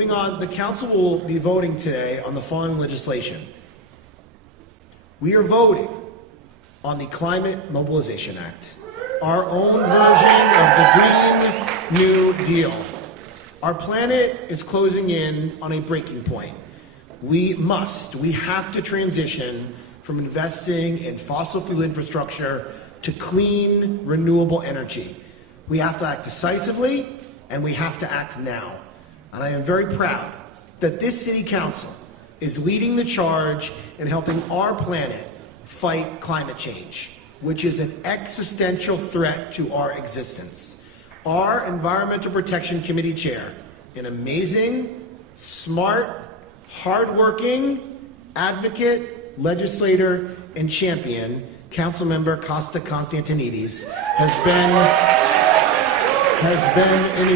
Moving on, the council will be voting today on the following legislation. We are voting on the Climate Mobilization Act, our own version of the Green New Deal. Our planet is closing in on a breaking point. We have to transition from investing in fossil fuel infrastructure to clean, renewable energy. We have to act decisively, and we have to act now. And I am very proud that this city council is leading the charge in helping our planet fight climate change, which is an existential threat to our existence. Our Environmental Protection Committee chair, an amazing, smart, hardworking advocate, legislator, and champion, Councilmember Costa Constantinides, has been an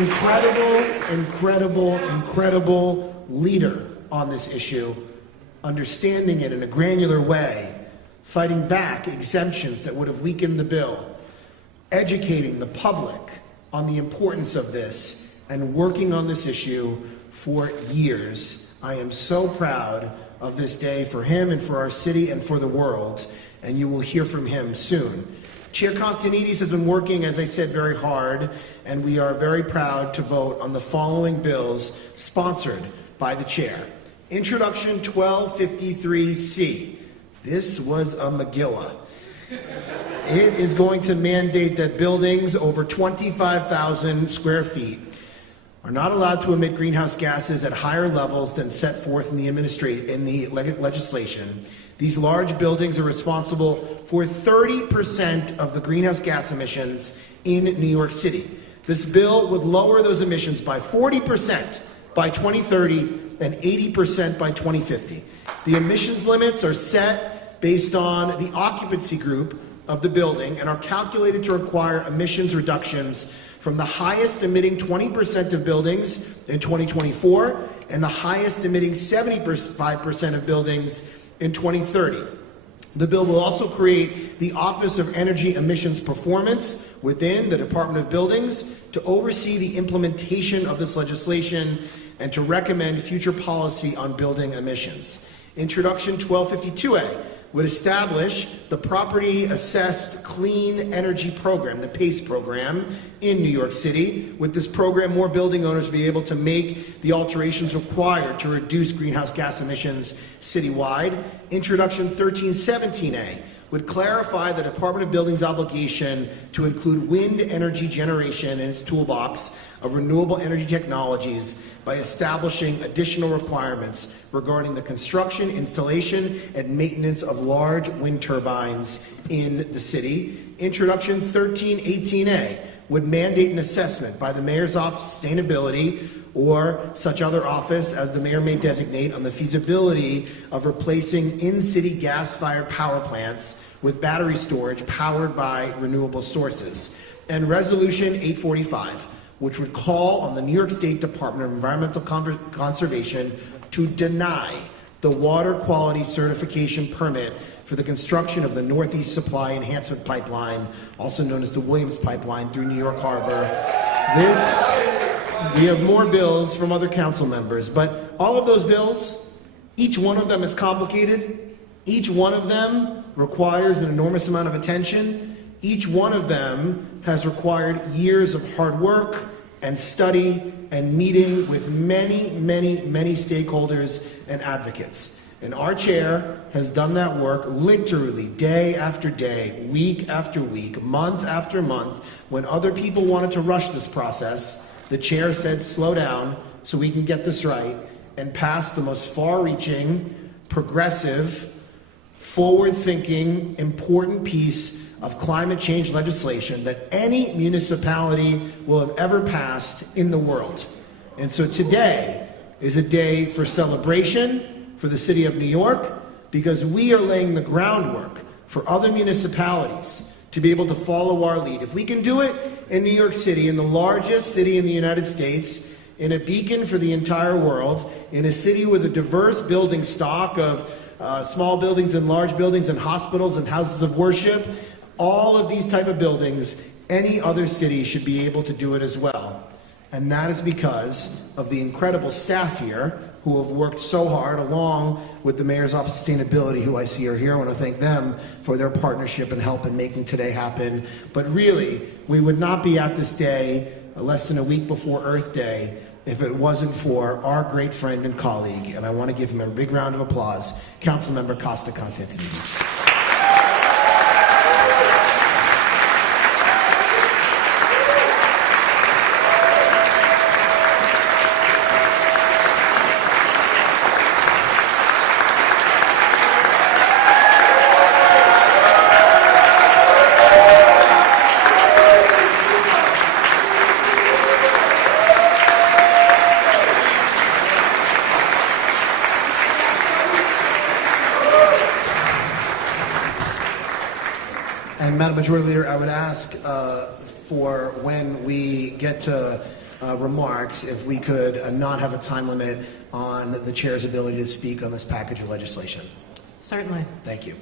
incredible leader on this issue, understanding it in a granular way, fighting back exemptions that would have weakened the bill, educating the public on the importance of this, and working on this issue for years. I am so proud of this day for him and for our city and for the world, and you will hear from him soon. Chair Constantinides has been working, as I said, very hard, and we are very proud to vote on the following bills sponsored by the chair. Introduction 1253C. This was a Megillah. It is going to mandate that buildings over 25,000 square feet are not allowed to emit greenhouse gases at higher levels than set forth in the legislation. These large buildings are responsible for 30% of the greenhouse gas emissions in New York City. This bill would lower those emissions by 40% by 2030 and 80% by 2050. The emissions limits are set based on the occupancy group of the building and are calculated to require emissions reductions from the highest emitting 20% of buildings in 2024 and the highest emitting 75% of buildings in 2030. The bill will also create the Office of Energy Emissions Performance within the Department of Buildings to oversee the implementation of this legislation and to recommend future policy on building emissions. Introduction 1252A would establish the Property Assessed Clean Energy Program, the PACE program, in New York City. With this program, more building owners will be able to make the alterations required to reduce greenhouse gas emissions citywide. Introduction 1317A would clarify the Department of Buildings' obligation to include wind energy generation in its toolbox of renewable energy technologies by establishing additional requirements regarding the construction, installation, and maintenance of large wind turbines in the city. Introduction 1318A would mandate an assessment by the Mayor's Office of Sustainability or such other office as the Mayor may designate on the feasibility of replacing in-city gas-fired power plants with battery storage powered by renewable sources. And Resolution 845, which would call on the New York State Department of Environmental Conservation to deny the water quality certification permit for the construction of the Northeast Supply Enhancement Pipeline, also known as the Williams Pipeline, through New York Harbor. We have more bills from other council members, but all of those bills, each one of them is complicated. Each one of them requires an enormous amount of attention. Each one of them has required years of hard work and study and meeting with many stakeholders and advocates. And our chair has done that work literally day after day, week after week, month after month. When other people wanted to rush this process, the chair said, slow down so we can get this right, and pass the most far-reaching, progressive, forward-thinking, important piece of climate change legislation that any municipality will have ever passed in the world. And so today is a day for celebration for the city of New York, because we are laying the groundwork for other municipalities to be able to follow our lead. If we can do it in New York City, in the largest city in the United States, in a beacon for the entire world, in a city with a diverse building stock of small buildings and large buildings and hospitals and houses of worship, all of these type of buildings, any other city should be able to do it as well. And that is because of the incredible staff here who have worked so hard, along with the Mayor's Office of Sustainability, who I see are here. I want to thank them for their partnership and help in making today happen. But really, we would not be at this day less than a week before Earth Day if it wasn't for our great friend and colleague, and I want to give him a big round of applause, Councilmember Costa Constantinides. Madam Majority Leader, I would ask for when we get to remarks, if we could not have a time limit on the chair's ability to speak on this package of legislation. Certainly. Thank you.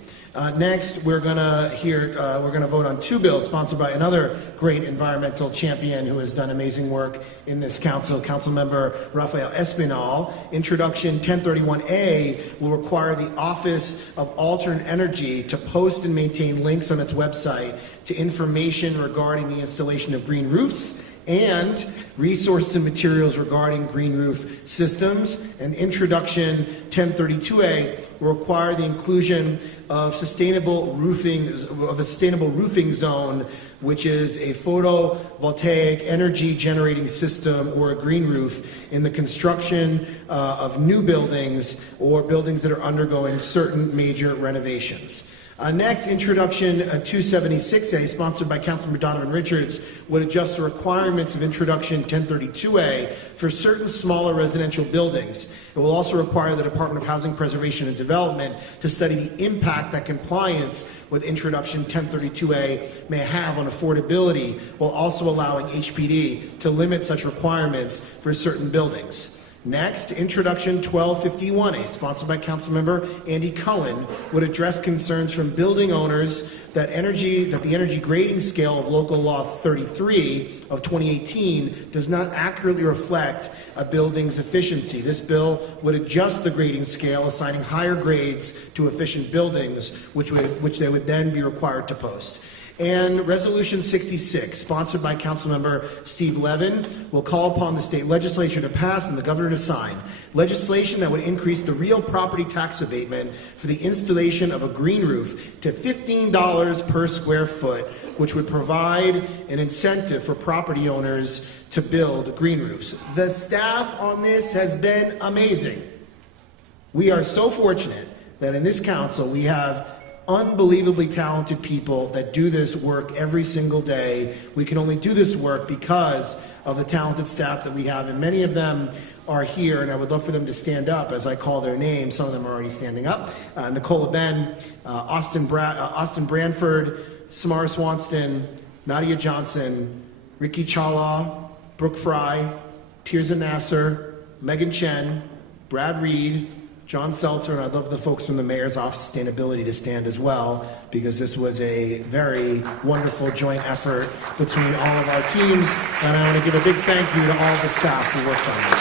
Next, we're going to vote on two bills sponsored by another great environmental champion who has done amazing work in this council, Councilmember Rafael Espinal. Introduction 1031A will require the Office of Alternate Energy to post and maintain links on its website to information regarding the installation of green roofs and resources and materials regarding green roof systems. And Introduction 1032A will require the inclusion of a sustainable roofing zone, which is a photovoltaic energy generating system or a green roof in the construction of new buildings or buildings that are undergoing certain major renovations. Next, Introduction 276A, sponsored by Councilmember Donovan Richards, would adjust the requirements of Introduction 1032A for certain smaller residential buildings. It will also require the Department of Housing Preservation and Development to study the impact that compliance with Introduction 1032A may have on affordability, while also allowing HPD to limit such requirements for certain buildings. Next, Introduction 1251A, sponsored by Councilmember Andy Cohen, would address concerns from building owners that the energy grading scale of Local Law 33 of 2018 does not accurately reflect a building's efficiency. This bill would adjust the grading scale, assigning higher grades to efficient buildings, which they would then be required to post. And Resolution 66, sponsored by Councilmember Steve Levin, will call upon the state legislature to pass and the governor to sign legislation that would increase the real property tax abatement for the installation of a green roof to $15 per square foot, which would provide an incentive for property owners to build green roofs. The staff on this has been amazing. We are so fortunate that in this council we have unbelievably talented people that do this work every single day. We can only do this work because of the talented staff that we have, and many of them are here, and I would love for them to stand up as I call their names. Some of them are already standing up. Nicola Ben, Austin Branford, Samara Swanston, Nadia Johnson, Ricky Chalaw, Brooke Fry, Tirza Nasser, Megan Chen, Brad Reed, John Seltzer, and I'd love the folks from the Mayor's Office of Sustainability to stand as well, because this was a very wonderful joint effort between all of our teams, and I want to give a big thank you to all the staff who worked on this.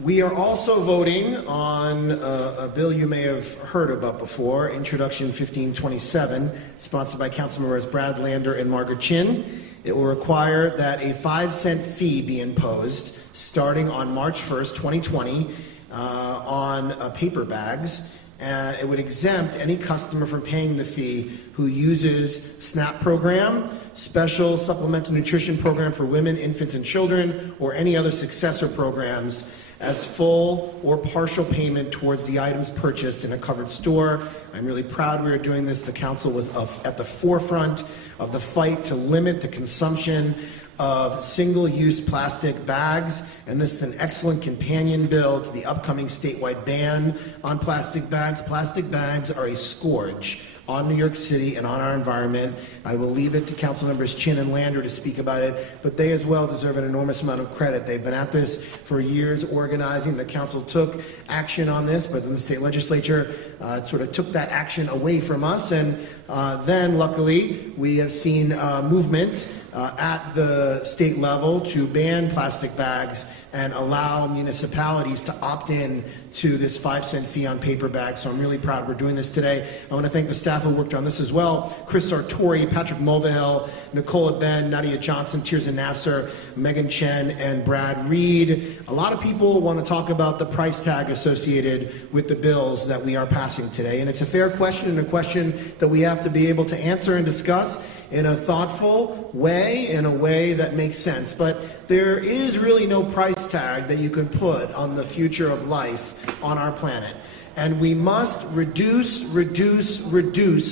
We are also voting on a bill you may have heard about before, Introduction 1527, sponsored by Councilmembers Brad Lander and Margaret Chin. It will require that a 5-cent fee be imposed starting on March 1st, 2020, on paper bags. It would exempt any customer from paying the fee who uses SNAP program, Special Supplemental Nutrition Program for Women, Infants, and Children, or any other successor programs as full or partial payment towards the items purchased in a covered store. I'm really proud we are doing this. The council was at the forefront of the fight to limit the consumption of single-use plastic bags, and this is an excellent companion bill to the upcoming statewide ban on plastic bags. Plastic bags are a scourge on New York City and on our environment. I will leave it to council members Chin and Lander to speak about it, but they as well deserve an enormous amount of credit. They've been at this for years organizing. The council took action on this, but then the state legislature sort of took that action away from us, and then luckily we have seen movement at the state level to ban plastic bags and allow municipalities to opt in to this 5-cent fee on paper bags. So I'm really proud we're doing this today. I want to thank the staff who worked on this as well. Chris Sartori, Patrick Mulvihill, Nicola Ben, Nadia Johnson, Tirza Nasser, Megan Chen, and Brad Reed. A lot of people want to talk about the price tag associated with the bills that we are passing today. And it's a fair question, and a question that we have to be able to answer and discuss in a thoughtful way, in a way that makes sense. But there is really no price tag that you can put on the future of life on our planet. And we must reduce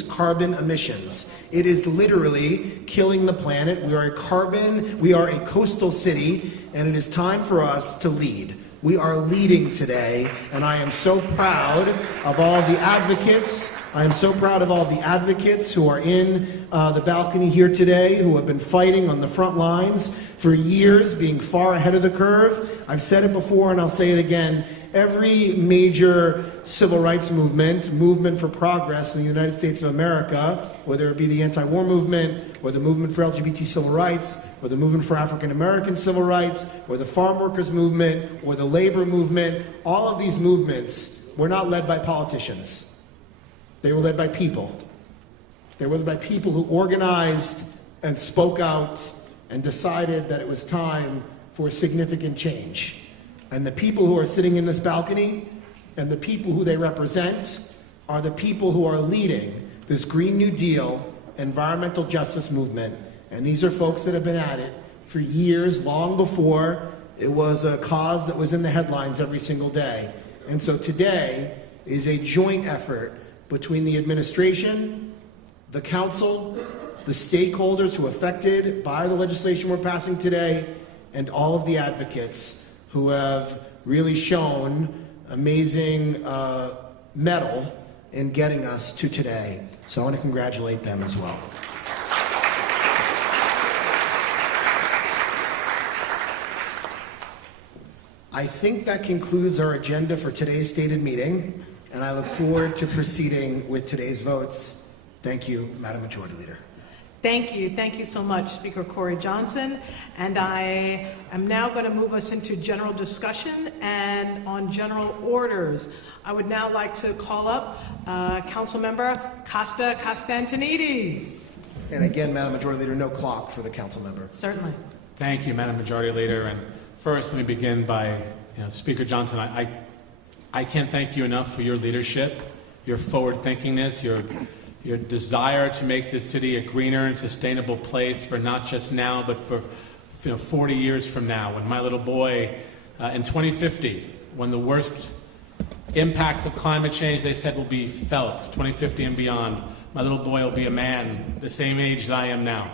carbon emissions. It is literally killing the planet. We are a coastal city, and it is time for us to lead. We are leading today, and I am so proud of all the advocates. I am so proud of all the advocates who are in the balcony here today, who have been fighting on the front lines for years, being far ahead of the curve. I've said it before and I'll say it again. Every major civil rights movement for progress in the United States of America, whether it be the anti-war movement, or the movement for LGBT civil rights, or the movement for African American civil rights, or the farm workers movement, or the labor movement, all of these movements were not led by politicians. They were led by people. They were led by people who organized and spoke out and decided that it was time for significant change. And the people who are sitting in this balcony and the people who they represent are the people who are leading this Green New Deal environmental justice movement. And these are folks that have been at it for years, long before it was a cause that was in the headlines every single day. And so today is a joint effort between the administration, the council, the stakeholders who are affected by the legislation we're passing today, and all of the advocates who have really shown amazing mettle in getting us to today. So I want to congratulate them as well. I think that concludes our agenda for today's stated meeting, and I look forward to proceeding with today's votes. Thank you, Madam Majority Leader. Thank you. Thank you so much, Speaker Corey Johnson. And I am now going to move us into general discussion and on general orders. I would now like to call up Council Member Costa Constantinides. And again, Madam Majority Leader, no clock for the council member. Certainly. Thank you, Madam Majority Leader. And first, let me begin by, Speaker Johnson, I can't thank you enough for your leadership, your forward-thinkingness, your desire to make this city a greener and sustainable place for not just now, but for 40 years from now. When my little boy, in 2050, when the worst impacts of climate change, they said, will be felt, 2050 and beyond, my little boy will be a man the same age that I am now.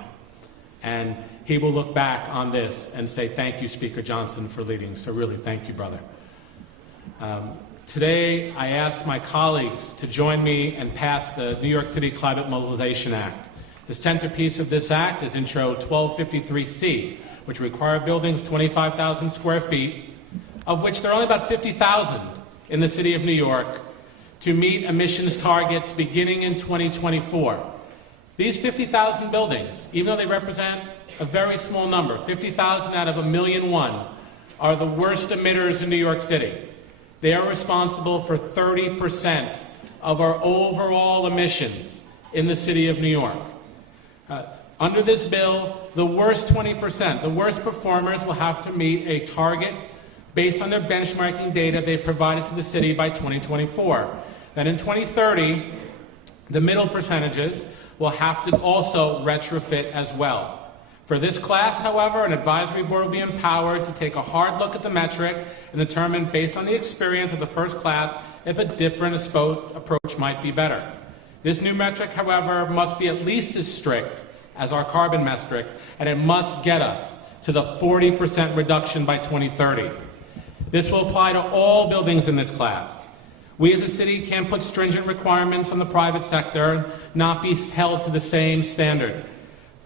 And he will look back on this and say, thank you, Speaker Johnson, for leading. So really, thank you, brother. Today, I ask my colleagues to join me and pass the New York City Climate Mobilization Act. The centerpiece of this act is Intro 1253C, which require buildings 25,000 square feet, of which there are only about 50,000 in the city of New York, to meet emissions targets beginning in 2024. These 50,000 buildings, even though they represent a very small number, 50,000 out of 1,000,001, are the worst emitters in New York City. They are responsible for 30% of our overall emissions in the city of New York. Under this bill, the worst 20%, the worst performers will have to meet a target based on their benchmarking data they've provided to the city by 2024. Then in 2030, the middle percentages will have to also retrofit as well. For this class, however, an advisory board will be empowered to take a hard look at the metric and determine, based on the experience of the first class, if a different approach might be better. This new metric, however, must be at least as strict as our carbon metric, and it must get us to the 40% reduction by 2030. This will apply to all buildings in this class. We as a city can put stringent requirements on the private sector and not be held to the same standard.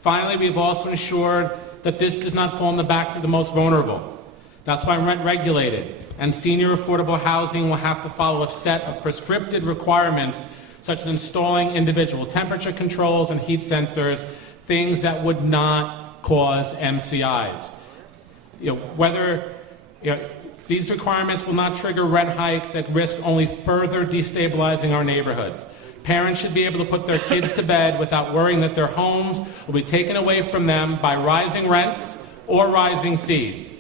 Finally, we've also ensured that this does not fall on the backs of the most vulnerable. That's why rent regulated and senior affordable housing will have to follow a set of prescriptive requirements, such as installing individual temperature controls and heat sensors, things that would not cause MCIs. These requirements will not trigger rent hikes that risk only further destabilizing our neighborhoods. Parents should be able to put their kids to bed without worrying that their homes will be taken away from them by rising rents or rising seas.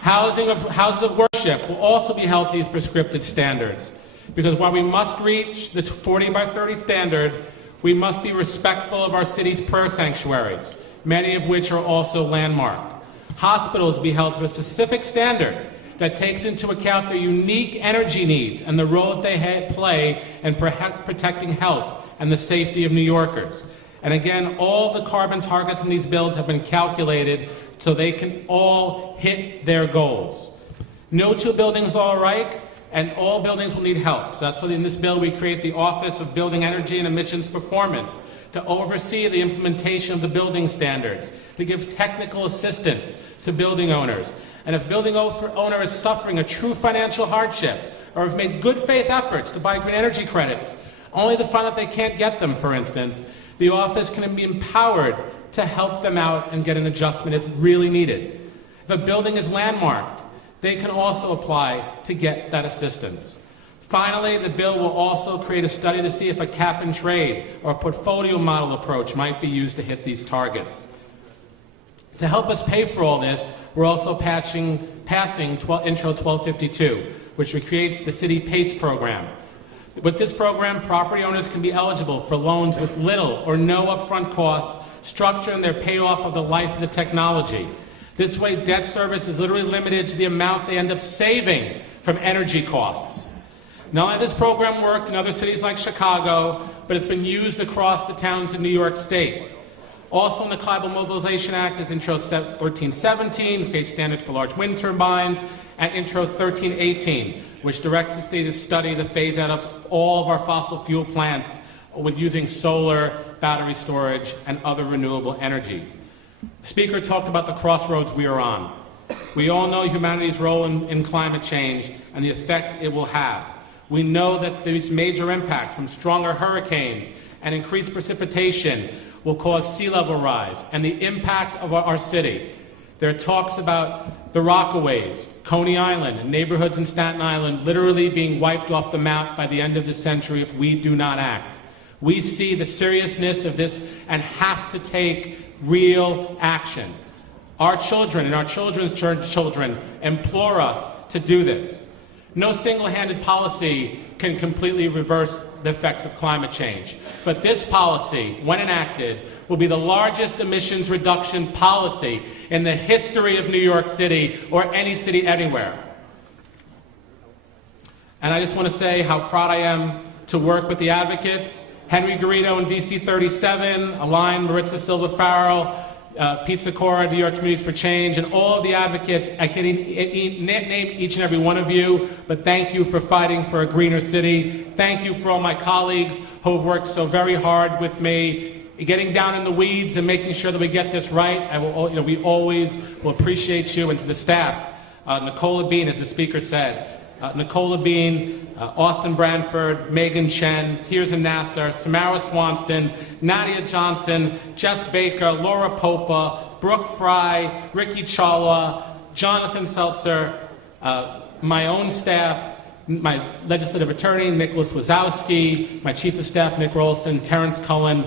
Houses of worship will also be held to these prescriptive standards, because while we must reach the 40 by 30 standard, we must be respectful of our city's prayer sanctuaries, many of which are also landmarked. Hospitals will be held to a specific standard that takes into account their unique energy needs and the role that they play in protecting health and the safety of New Yorkers. And again, all the carbon targets in these bills have been calculated so they can all hit their goals. No two buildings are alike, and all buildings will need help. So that's why in this bill we create the Office of Building Energy and Emissions Performance to oversee the implementation of the building standards, to give technical assistance to building owners. And if building owner is suffering a true financial hardship or has made good faith efforts to buy green energy credits, only to find that they can't get them, for instance, the office can be empowered to help them out and get an adjustment if really needed. If a building is landmarked, they can also apply to get that assistance. Finally, the bill will also create a study to see if a cap and trade or a portfolio model approach might be used to hit these targets. To help us pay for all this, we're also passing Intro 1252, which creates the City PACE program. With this program, property owners can be eligible for loans with little or no upfront cost, structuring their payoff of the life of the technology. This way, debt service is literally limited to the amount they end up saving from energy costs. Not only has this program worked in other cities like Chicago, but it's been used across the towns in New York State. Also in the Climate Mobilization Act is Intro 1317, which creates standards for large wind turbines, and Intro 1318, which directs the state to study the phase out of all of our fossil fuel plants with using solar, battery storage, and other renewable energies. The Speaker talked about the crossroads we are on. We all know humanity's role in climate change and the effect it will have. We know that these major impacts from stronger hurricanes and increased precipitation will cause sea level rise and the impact of our city. There are talks about the Rockaways, Coney Island, and neighborhoods in Staten Island literally being wiped off the map by the end of the century if we do not act. We see the seriousness of this and have to take real action. Our children and our children's children implore us to do this. No single-handed policy can completely reverse the effects of climate change, but this policy, when enacted, will be the largest emissions reduction policy in the history of New York City or any city anywhere. And I just want to say how proud I am to work with the advocates, Henry Garrido in DC 37, Align, Maritza Silva Farrell, Pete Sikora, New York Communities for Change, and all of the advocates. I can't name each and every one of you, but thank you for fighting for a greener city. Thank you for all my colleagues who have worked so very hard with me, getting down in the weeds and making sure that we get this right. We always will appreciate you. And to the staff, Nicola Bean, as the Speaker said, Nicola Bean, Austin Branford, Megan Chen, Tirza Nasser, Samara Swanston, Nadia Johnson, Jeff Baker, Laura Popa, Brooke Fry, Ricky Chawla, Jonathan Seltzer, my own staff, my legislative attorney, Nicholas Wazowski, my chief of staff, Nick Rolson, Terrence Cullen,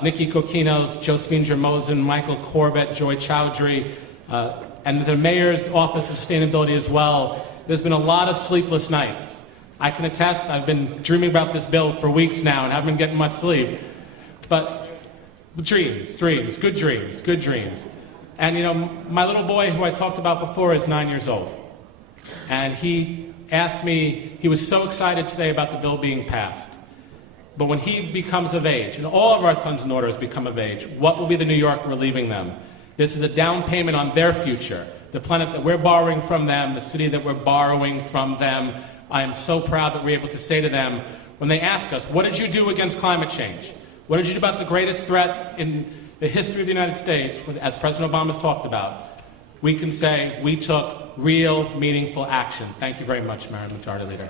Nikki Kokinos, Josephine Jermosin, Michael Corbett, Joy Chowdhury, and the Mayor's Office of Sustainability as well. There's been a lot of sleepless nights. I can attest, I've been dreaming about this bill for weeks now and haven't been getting much sleep. But dreams, good dreams. And my little boy who I talked about before is 9 years old. And he asked me, he was so excited today about the bill being passed. But when he becomes of age, and all of our sons and daughters become of age, what will be the New York we're leaving them? This is a down payment on their future. The planet that we're borrowing from them, the city that we're borrowing from them, I am so proud that we're able to say to them, when they ask us, what did you do against climate change? What did you do about the greatest threat in the history of the United States, as President Obama's talked about? We can say we took real, meaningful action. Thank you very much, Madam Majority Leader.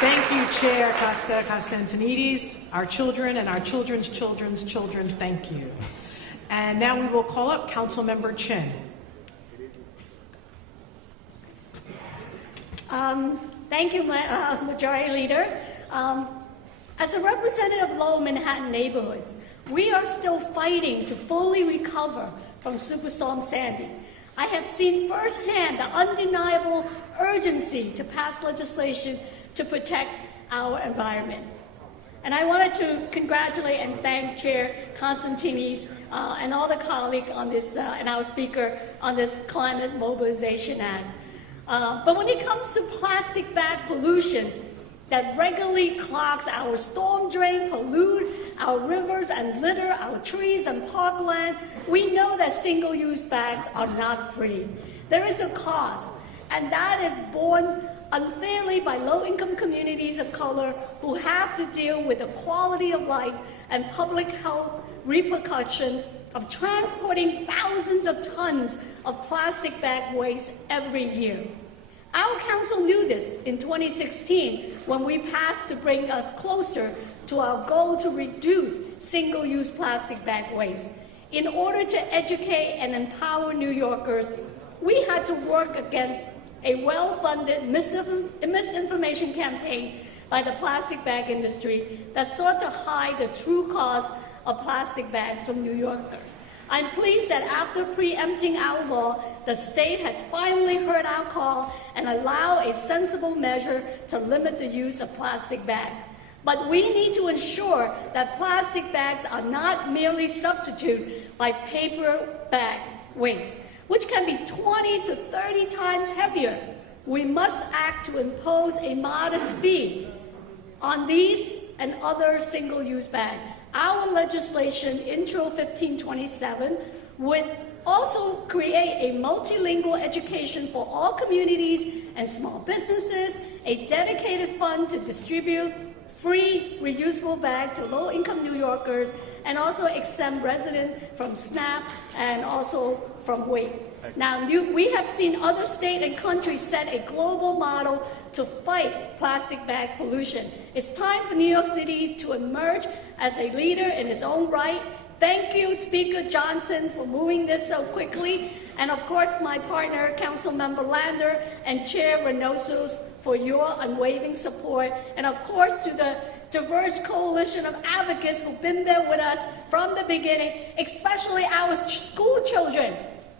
Thank you, Chair Costa-Constantinides, our children and our children's children's children, thank you. And now we will call up Councilmember Chin. Thank you, Majority Leader. As a representative of Lower Manhattan neighborhoods, we are still fighting to fully recover from Superstorm Sandy. I have seen firsthand the undeniable urgency to pass legislation to protect our environment. And I wanted to congratulate and thank Chair Constantinides and all the colleagues on this, and our speaker on this Climate Mobilization Act. But when it comes to plastic bag pollution that regularly clogs our storm drain, pollute our rivers and litter our trees and parkland, we know that single-use bags are not free. There is a cost, and that is borne unfairly by low-income communities of color who have to deal with the quality of life and public health repercussion of transporting thousands of tons of plastic bag waste every year. Our council knew this in 2016 when we passed to bring us closer to our goal to reduce single-use plastic bag waste. In order to educate and empower New Yorkers, we had to work against a well-funded misinformation campaign by the plastic bag industry that sought to hide the true cost of plastic bags from New Yorkers. I'm pleased that after preempting our law, the state has finally heard our call and allowed a sensible measure to limit the use of plastic bags. But we need to ensure that plastic bags are not merely substituted by paper bag waste, which can be 20 to 30 times heavier. We must act to impose a modest fee on these and other single-use bags. Our legislation, Intro 1527, would also create a multilingual education for all communities and small businesses, a dedicated fund to distribute free reusable bags to low-income New Yorkers, and also exempt residents from SNAP and also from WAIT. Now, we have seen other states and countries set a global model to fight plastic bag pollution. It's time for New York City to emerge as a leader in its own right. Thank you, Speaker Johnson, for moving this so quickly. And of course, my partner, Councilmember Lander, and Chair Reynoso, for your unwavering support. And of course, to the diverse coalition of advocates who've been there with us from the beginning, especially our school children,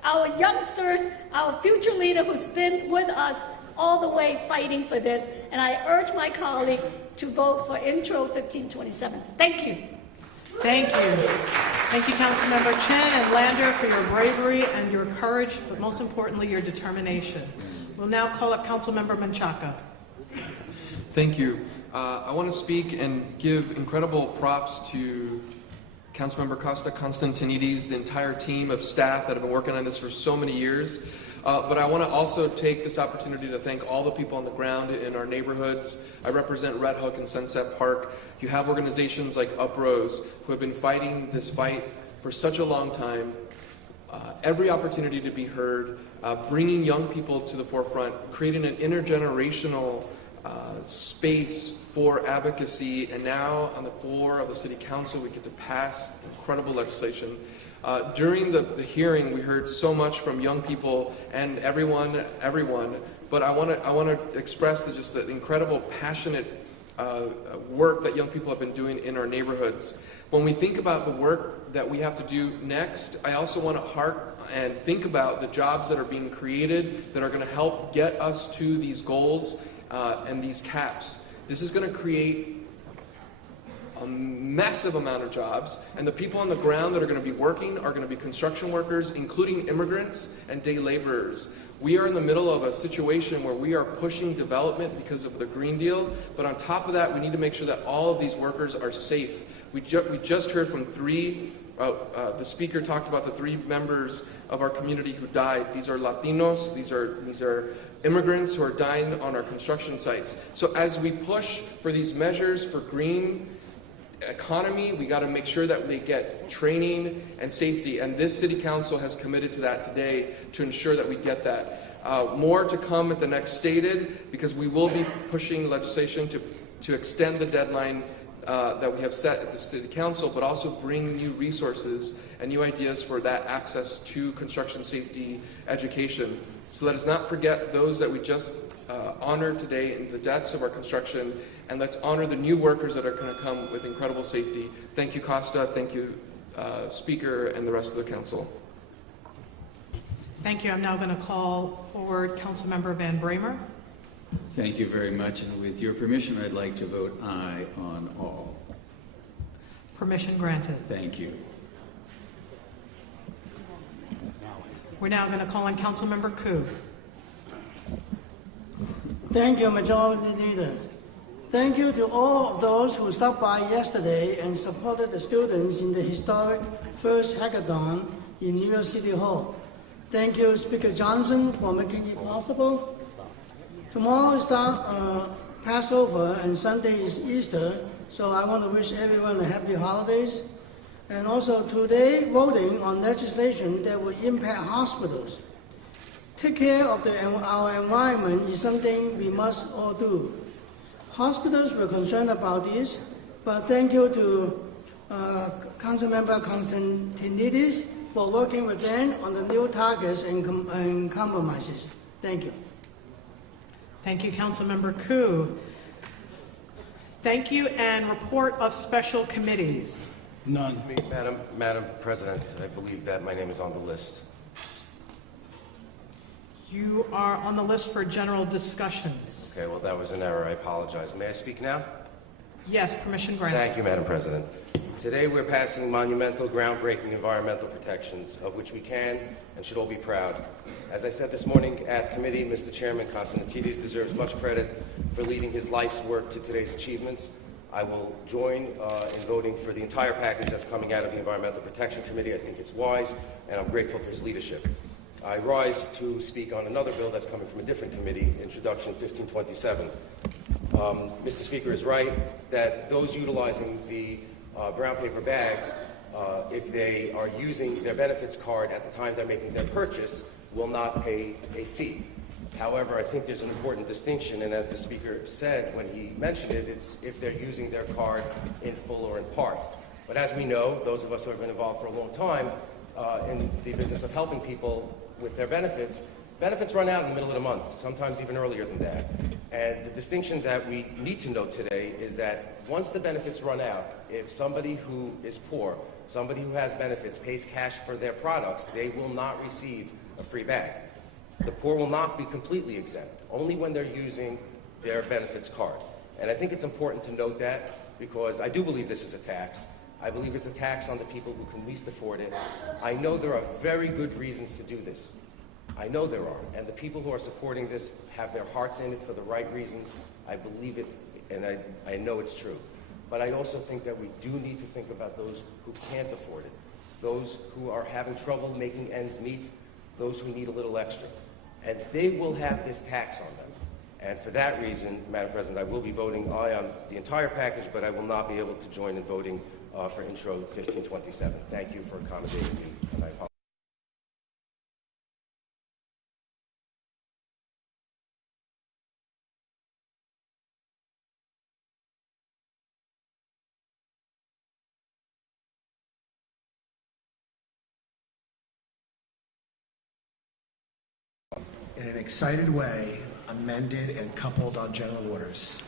our youngsters, our future leader who's been with us all the way fighting for this. And I urge my colleague to vote for Intro 1527. Thank you. Thank you. Thank you, Councilmember Chen and Lander, for your bravery and your courage, but most importantly, your determination. We'll now call up Councilmember Menchaca. Thank you. I want to speak and give incredible props to Councilmember Costa-Constantinides, the entire team of staff that have been working on this for so many years. But I want to also take this opportunity to thank all the people on the ground in our neighborhoods. I represent Red Hook and Sunset Park. You have organizations like Uprose who have been fighting this fight for such a long time. Every opportunity to be heard, bringing young people to the forefront, creating an intergenerational space for advocacy, and now on the floor of the City Council we get to pass incredible legislation. During the hearing, we heard so much from young people and everyone, but I want to express just the incredible, passionate work that young people have been doing in our neighborhoods. When we think about the work that we have to do next, I also want to hark and think about the jobs that are being created that are going to help get us to these goals and these caps. This is going to create a massive amount of jobs, and the people on the ground that are going to be working are going to be construction workers, including immigrants and day laborers. We are in the middle of a situation where we are pushing development because of the Green Deal, but on top of that, we need to make sure that all of these workers are safe. We just heard from 3 The speaker talked about the 3 members of our community who died. These are Latinos, these are immigrants who are dying on our construction sites. So as we push for these measures for green economy, we got to make sure that they get training and safety, and this city council has committed to that today to ensure that we get that. More to come at the next stated, because we will be pushing legislation to extend the deadline that we have set at the City Council, but also bring new resources and new ideas for that access to construction safety education. So let us not forget those that we just honored today in the deaths of our construction, and let's honor the new workers that are going to come with incredible safety. Thank you, Costa. Thank you, Speaker, and the rest of the Council. Thank you. I'm now going to call forward Councilmember Van Bramer. Thank you very much, and with your permission, I'd like to vote aye on all. Permission granted. Thank you. We're now going to call on Councilmember Koo. Thank you, Majority Leader. Thank you to all of those who stopped by yesterday and supported the students in the historic first hackathon in New York City Hall. Thank you, Speaker Johnson, for making it possible. Tomorrow is Passover and Sunday is Easter, so I want to wish everyone a happy holidays. And also today, voting on legislation that will impact hospitals. Take care of our environment is something we must all do. Hospitals were concerned about this, but thank you to Councilmember Constantinidis for working with them on the new targets and compromises. Thank you. Thank you, Councilmember Koo. Thank you, and report of special committees. None. Madam President, I believe that my name is on the list. You are on the list for general discussions. Okay, well, that was an error. I apologize. May I speak now? Yes, permission granted. Thank you, Madam President. Today we're passing monumental, groundbreaking environmental protections, of which we can and should all be proud. As I said this morning at committee, Mr. Chairman Constantinides deserves much credit for leading his life's work to today's achievements. I will join in voting for the entire package that's coming out of the Environmental Protection Committee. I think it's wise, and I'm grateful for his leadership. I rise to speak on another bill that's coming from a different committee, Introduction 1527. Mr. Speaker is right that those utilizing the brown paper bags, if they are using their benefits card at the time they're making their purchase, will not pay a fee. However, I think there's an important distinction, and as the Speaker said when he mentioned it, it's if they're using their card in full or in part. But as we know, those of us who have been involved for a long time in the business of helping people with their benefits run out in the middle of the month, sometimes even earlier than that. And the distinction that we need to note today is that once the benefits run out, if somebody who is poor, somebody who has benefits, pays cash for their products, they will not receive a free bag. The poor will not be completely exempt, only when they're using their benefits card. And I think it's important to note that because I do believe this is a tax. I believe it's a tax on the people who can least afford it. I know there are very good reasons to do this. I know there are. And the people who are supporting this have their hearts in it for the right reasons. I believe it, and I know it's true. But I also think that we do need to think about those who can't afford it, those who are having trouble making ends meet, those who need a little extra. And they will have this tax on them. And for that reason, Madam President, I will be voting aye on the entire package, but I will not be able to join in voting for Intro 1527. Thank you for accommodating me, and I apologize. In an excited way, amended and coupled on general orders.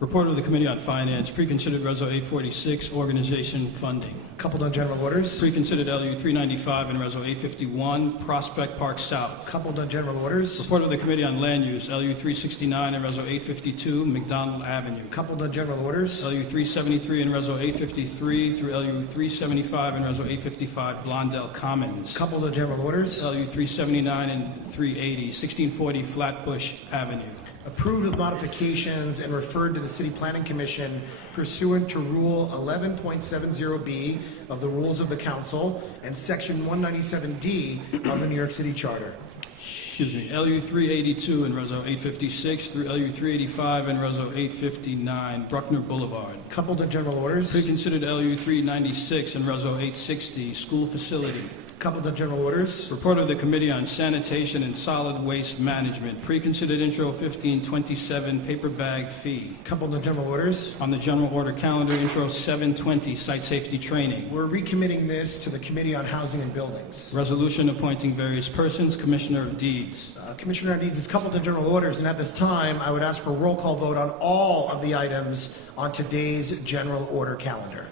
Report of the Committee on Finance, preconsidered Reso 846, organization funding. Coupled on general orders. Preconsidered LU 395 and Reso 851, Prospect Park South. Coupled on general orders. Report of the Committee on Land Use, LU 369 and Reso 852, McDonald Avenue. Coupled on general orders. LU 373 and Reso 853 through LU 375 and Reso 855, Blondell Commons. Coupled on general orders. LU 379 and 380, 1640 Flatbush Avenue. approved with modifications and referred to the City Planning Commission pursuant to Rule 11.70B of the Rules of the Council and Section 197D of the New York City Charter. Excuse me, LU 382 and Reso 856 through LU 385 and Reso 859, Bruckner Boulevard. Coupled to general orders. Preconsidered LU 396 and Reso 860, School Facility. Coupled to general orders. Report of the Committee on Sanitation and Solid Waste Management. Preconsidered Intro 1527, Paper Bag Fee. Coupled to general orders. On the General Order Calendar, Intro 720, Site Safety Training. We're recommitting this to the Committee on Housing and Buildings. Resolution appointing various persons, Commissioner of Deeds. Commissioner of Deeds is coupled to general orders, and at this time, I would ask for a roll call vote on all of the items on today's general order calendar.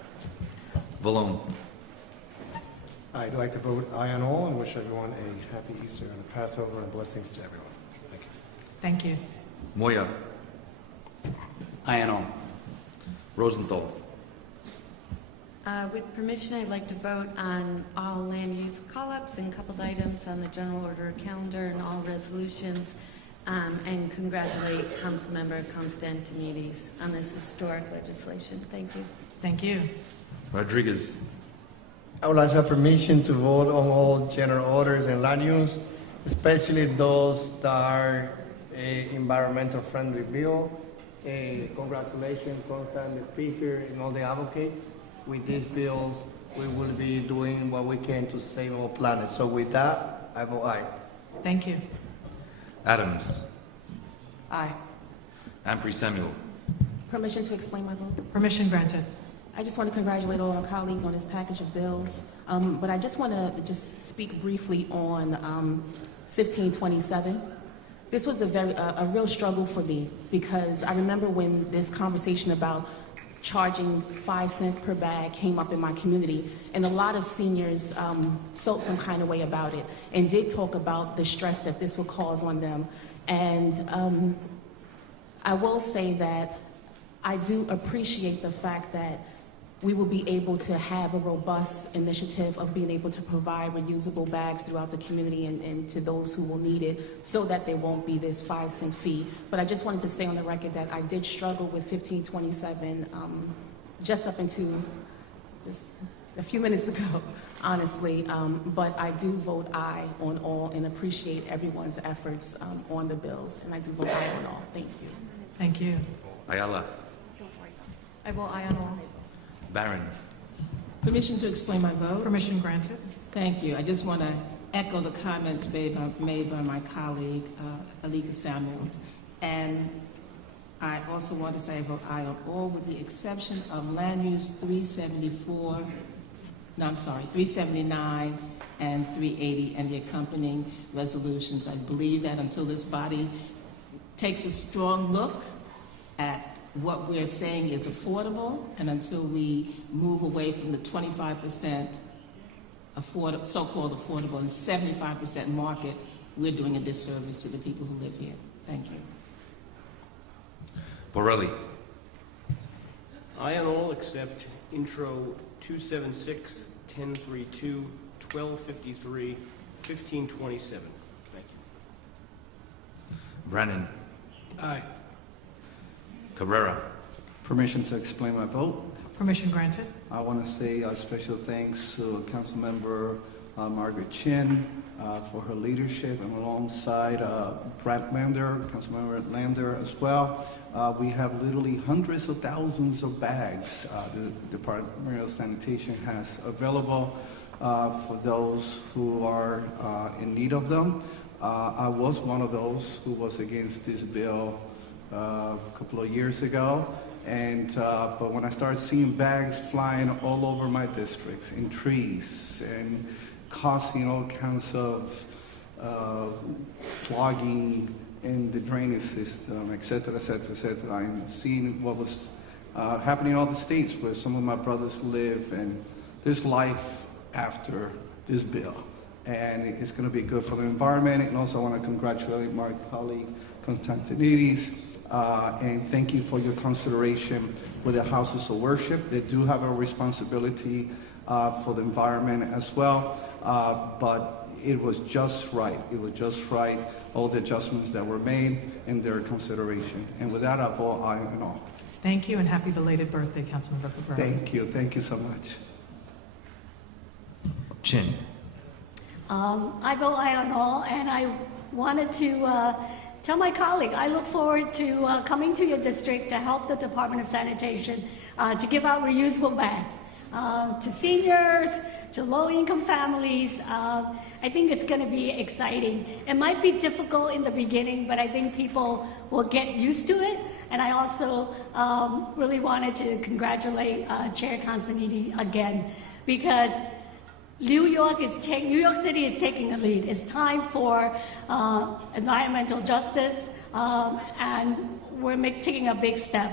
Valone. I'd like to vote aye on all and wish everyone a happy Easter and a Passover and blessings to everyone. Thank you. Thank you. Moya. Aye on all. Rosenthal. With permission, I'd like to vote on all land use call-ups and coupled items on the general order calendar and all resolutions, and congratulate Councilmember Constantinides on this historic legislation. Thank you. Thank you. Rodriguez. I would like to have permission to vote on all general orders and land use, especially those that are environmental friendly bill. Congratulations, Constant, the Speaker, and all the advocates. With these bills, we will be doing what we can to save our planet. So with that, I vote aye. Thank you. Adams. Aye. Ampry Samuel. Permission to explain my vote. Permission granted. I just want to congratulate all our colleagues on this package of bills, but I just want to speak briefly on 1527. This was a real struggle for me because I remember when this conversation about charging 5 cents per bag came up in my community, and a lot of seniors felt some kind of way about it and did talk about the stress that this would cause on them. And I will say that I do appreciate the fact that we will be able to have a robust initiative of being able to provide reusable bags throughout the community and to those who will need it so that there won't be this 5-cent fee. But I just wanted to say on the record that I did struggle with 1527 just up into just a few minutes ago, honestly. But I do vote aye on all and appreciate everyone's efforts on the bills. And I do vote aye on all. Thank you. Thank you. Ayala. I vote aye on all. Barron. Permission to explain my vote. Permission granted. Thank you. I just want to echo the comments made by my colleague, Alika Samuels. And I also want to say I vote aye on all with the exception of land use 379 and 380 and the accompanying resolutions. I believe that until this body takes a strong look at what we're saying is affordable, and until we move away from the 25% so-called affordable and 75% market, we're doing a disservice to the people who live here. Thank you. Borelli. Aye on all except Intro 276, 1032, 1253, 1527. Thank you. Brannon. Aye. Cabrera. Permission to explain my vote. Permission granted. I want to say a special thanks to Councilmember Margaret Chin for her leadership, and alongside Brad Lander, Councilmember Lander as well. We have literally hundreds of thousands of bags the Department of Sanitation has available for those who are in need of them. I was one of those who was against this bill a couple of years ago, and but when I started seeing bags flying all over my districts, in trees, and causing all kinds of clogging in the drainage system, et cetera, et cetera, et cetera, I'm seeing what was happening in all the states where some of my brothers live, and there's life after this bill, and it's going to be good for the environment. And also I want to congratulate my colleague Constantinides, and thank you for your consideration with the houses of worship. They do have a responsibility for the environment as well, but it was just right. It was just right, all the adjustments that were made in their consideration. And with that, I vote aye on all. Thank you, and happy belated birthday, Councilmember Cabrera. Thank you so much. Chin. I vote aye on all, and I wanted to tell my colleague, I look forward to coming to your district to help the Department of Sanitation to give out reusable bags to seniors, to low-income families. I think it's going to be exciting. It might be difficult in the beginning, but I think people will get used to it. And I also really wanted to congratulate Chair Constantini again, because New York City is taking a lead. It's time for environmental justice, and we're taking a big step.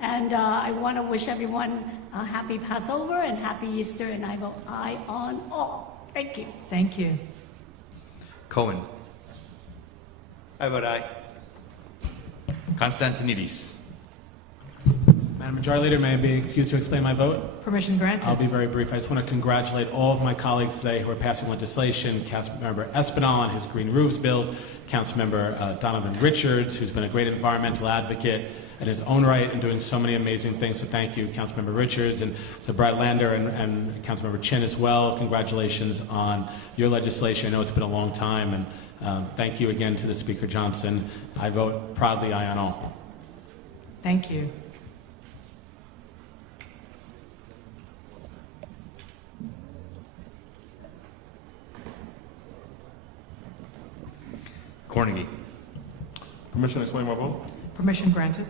And I want to wish everyone a happy Passover and happy Easter, and I vote aye on all. Thank you. Thank you. Cohen. I vote aye. Constantinidis. Madam Majority Leader, may I be excused to explain my vote? Permission granted. I'll be very brief. I just want to congratulate all of my colleagues today who are passing legislation. Councilmember Espinal on his green roofs bills, Councilmember Donovan Richards, who's been a great environmental advocate in his own right and doing so many amazing things. So thank you, Councilmember Richards, and to Brad Lander and Councilmember Chin as well. Congratulations on your legislation. I know it's been a long time, and thank you again to the Speaker Johnson. I vote proudly aye on all. Thank you. Cornegie. Permission to explain my vote? Permission granted.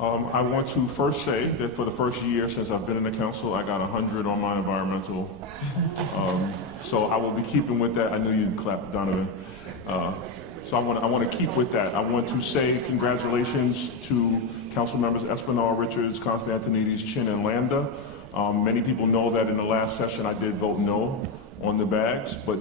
I want to first say that for the first year since I've been in the council, I got 100 on my environmental. So I will be keeping with that. I knew you'd clap, Donovan. So I want to keep with that. I want to say congratulations to Council members Espinal, Richards, Constantinidis, Chin, and Landa. Many people know that in the last session I did vote no on the bags, but